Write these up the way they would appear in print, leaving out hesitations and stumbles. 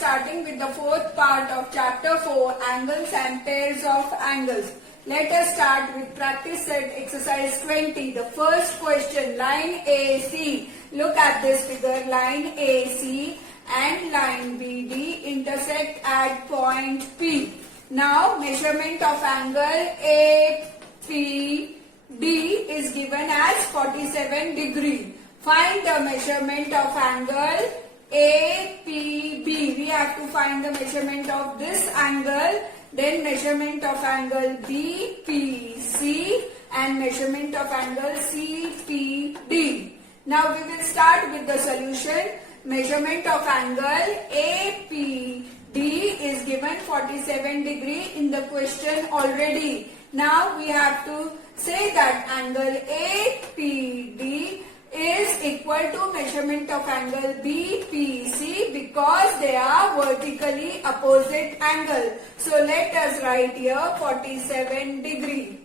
starting with the fourth part of chapter 4, angles and pairs of angles. Let us start with practice set exercise 20. The first question, line AC. Look at this figure, line AC and line BD intersect at point P. Now measurement of angle APD is given as 47 degree. Find the measurement of angle APB. We have to find the measurement of this angle, then measurement of angle BPC and measurement of angle CPD. Now we will start with the solution. Measurement of angle APD is given 47 degree in the question already. Now we have to say that angle APD is equal to measurement of angle BPC because they are vertically opposite angle. So let us write here 47 degree.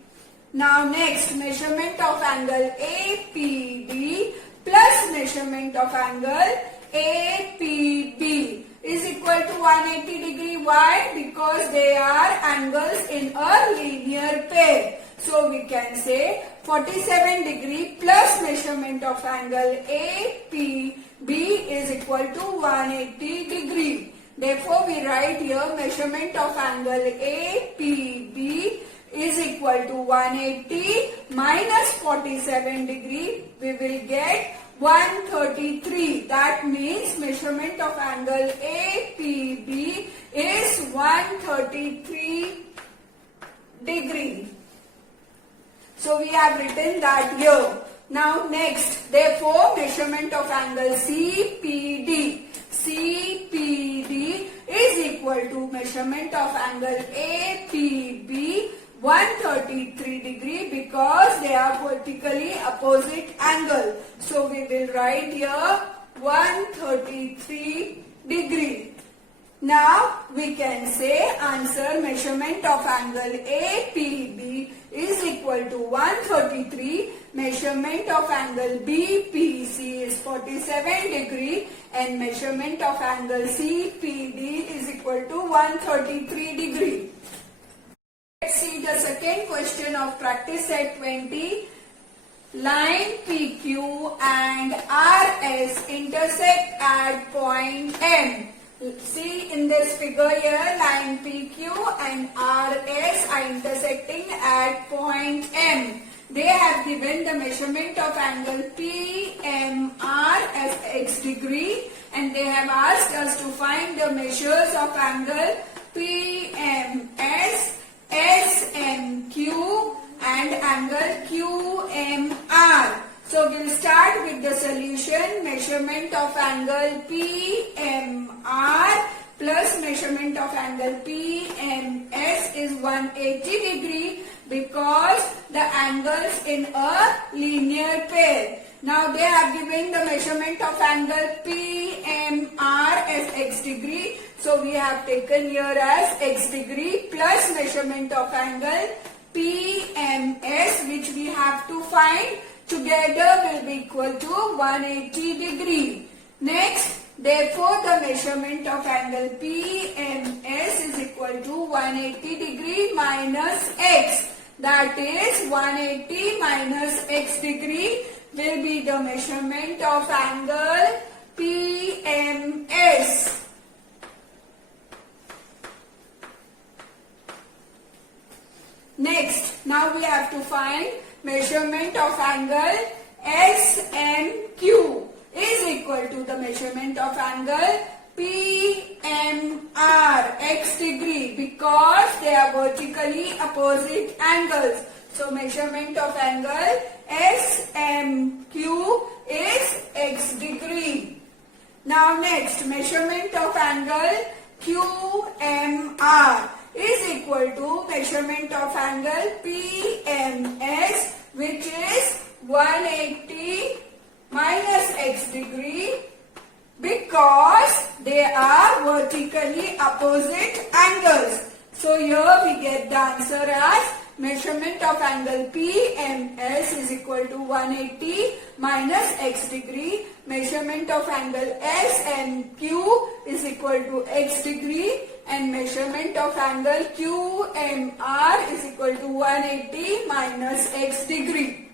Now next, measurement of angle APD plus measurement of angle APB is equal to 180 degree. Why? Because they are angles in a linear pair. So we can say 47 degree plus measurement of angle APB is equal to 180 degree. Therefore we write here measurement of angle APB is equal to 180 minus 47 degree. We will get 133. That means measurement of angle APB is 133 degree. So we have written that here. Now next, therefore measurement of angle CPD is equal to measurement of angle APB 133 degree because they are vertically opposite angle. So we will write here 133 degree. Now we can say answer measurement of angle APB is equal to 133. Measurement of angle BPC is 47 degree and measurement of angle CPD is equal to 133 degree. Let's see the second question of practice set 20. Line PQ and RS intersect at point M. See in this figure here, line PQ and RS are intersecting at point M. They have given the measurement of angle PMR as x degree and they have asked us to find the measures of angle PMS, SMQ and angle QMR. So we'll start with the solution. Measurement of angle PMR plus measurement of angle PMS is 180 degree because the angles in a linear pair. Now they have given the measurement of angle PMR as x degree. So we have taken here as x degree plus measurement of angle PMS which we have to find together will be equal to 180 degree. Next, therefore the measurement of angle PMS is equal to 180 degree minus x. That is 180 minus x degree will be the measurement of angle PMS. Next, now we have to find measurement of angle SMQ is equal to the measurement of angle PMR x degree because they are vertically opposite angles. So measurement of angle SMQ is x degree. Now next, measurement of angle QMR is equal to measurement of angle PMS which is 180 minus x degree because they are vertically opposite angles. So here we get the answer as measurement of angle PMS is equal to 180 minus x degree. Measurement of angle SMQ is is equal to x degree and measurement of angle QMR is equal to 180 minus x degree.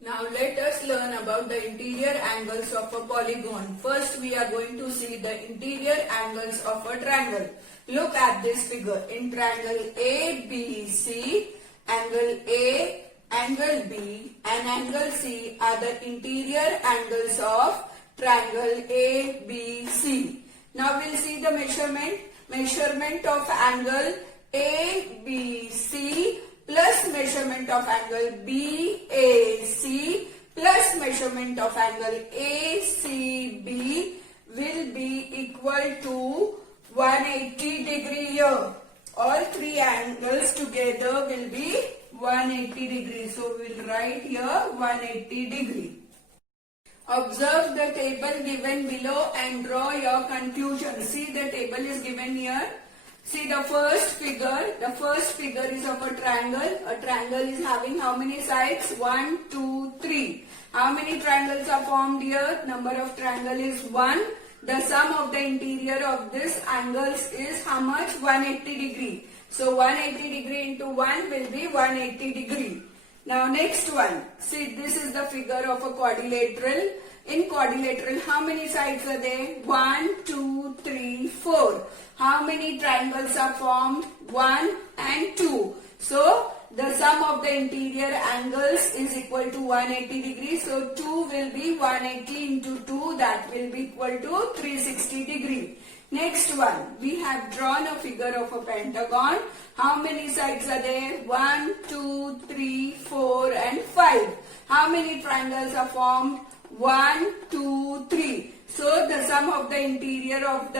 Now let us learn about the interior angles of a polygon. First we are going to see the interior angles of a triangle. Look at this figure. In triangle ABC, angle A, angle B and angle C are the interior angles of triangle ABC. Now we'll see the measurement. Measurement of angle ABC plus measurement of angle BAC plus measurement of angle ACB will be equal to 180 degree here. All three angles together will be 180 degrees. So we will write here 180 degree. Observe the table given below and draw your conclusion. See, the table is given here. See the first figure. The first figure is of a triangle. A triangle is having how many sides? 1, 2, 3. How many triangles are formed here? Number of triangle is 1. The sum of the interior of this angles is how much? 180 degree. So 180 degree into 1 will be 180 degree. Now next one. See, this is the figure of a quadrilateral. In quadrilateral, how many sides are there? 1, 2, 3, 4. How many triangles are formed? 1 and 2. So the sum of the interior angles is equal to 180 degrees. So 2 will be 180 into 2, that will be equal to 360 degree. Next one, we have drawn a figure of a pentagon. How many sides are there? 1, 2, 3, 4 and 5. How many triangles are formed? 1, 2, 3. So the sum of the interior of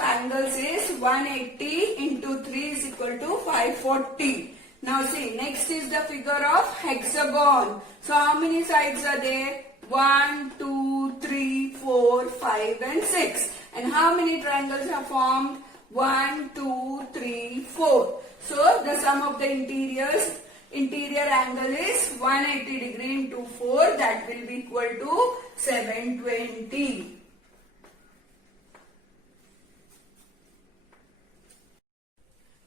angles is 180 into 3 is equal to 540. Now see, next is the figure of hexagon. So how many sides are there? 1, 2, 3, 4, 5 and 6. And how many triangles are formed? 1, 2, 3, 4. So the sum of the interior angle is 180 degree into 4, that will be equal to 720.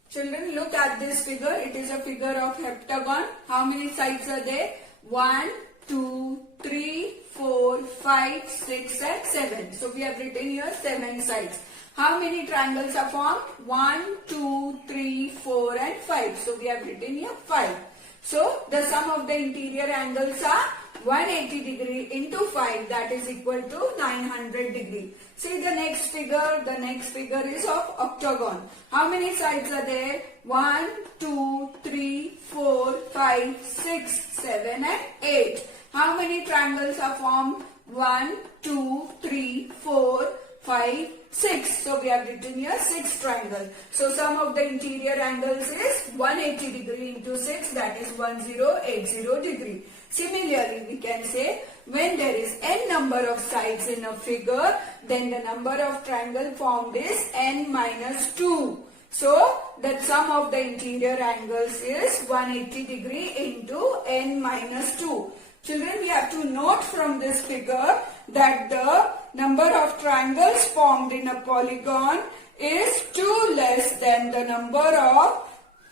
Children, look at this figure. It is a figure of heptagon. How many sides are there? 1, 2, 3, 4, 5, 6 and 7. So we have written here 7 sides. How many triangles are formed? 1, 2, 3, 4 and 5. So we have written here 5. So the sum of the interior angles are 180 degree into 5, that is equal to 900 degree. See the next figure. The next figure is of octagon. How many sides are there? 1, 2, 3, 4, 5, 6, 7 and 8. How many triangles are formed? 1, 2, 3, 4, 5, 6. So we have written here 6 triangles. So sum of the interior angles is 180 degree into 6, that is 1080 degree. Similarly, we can say when there is n number of sides in a figure, then the number of triangle formed is n minus 2. So the sum of the interior angles is 180 degree into n minus 2. Children, we have to note from this figure that the number of triangles formed in a polygon is 2 less than the number of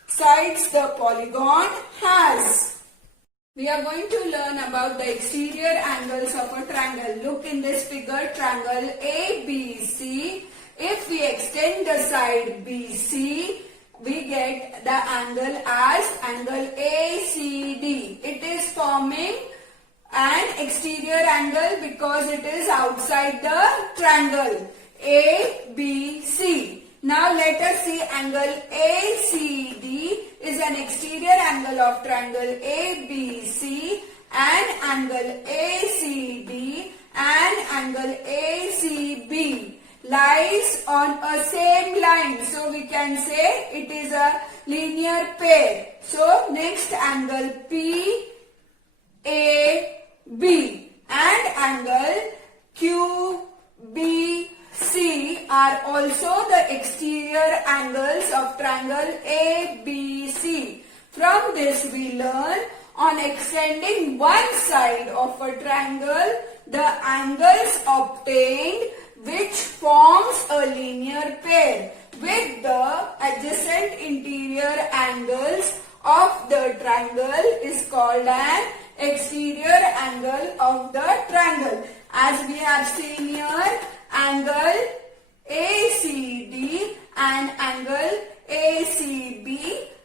sides the polygon has. We are going to learn about the exterior angles of a triangle. Look in this figure, triangle ABC. If we extend the side BC, we get the angle as angle ACD. It is forming an exterior angle because it is outside the triangle ABC. Now let us see angle ACD is an exterior angle of triangle ABC, and angle ACD and angle ACB lies on a same line. So we can say it is a linear pair. So next angle PAB and angle QBC are also the exterior angles of triangle ABC. From this we learn, on extending one side of a triangle, the angles obtained which forms a linear pair with the adjacent interior angles of the triangle is called an exterior angle of the triangle. As we have seen here, angle ACD and angle ACB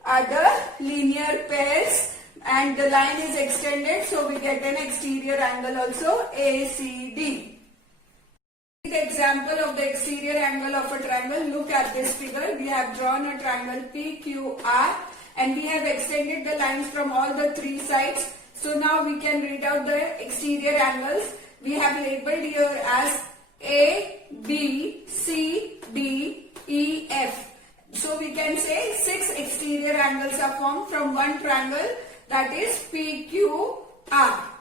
are the linear pairs, and the line is extended, so we get an exterior angle also, ACD. The example of the exterior angle of a triangle, look at this figure. We have drawn a triangle PQR and we have extended the lines from all the three sides. So now we can read out the exterior angles. We have labeled here as A, B, C, D, E, F. So we can say 6 exterior angles are formed from one triangle, that is PQR.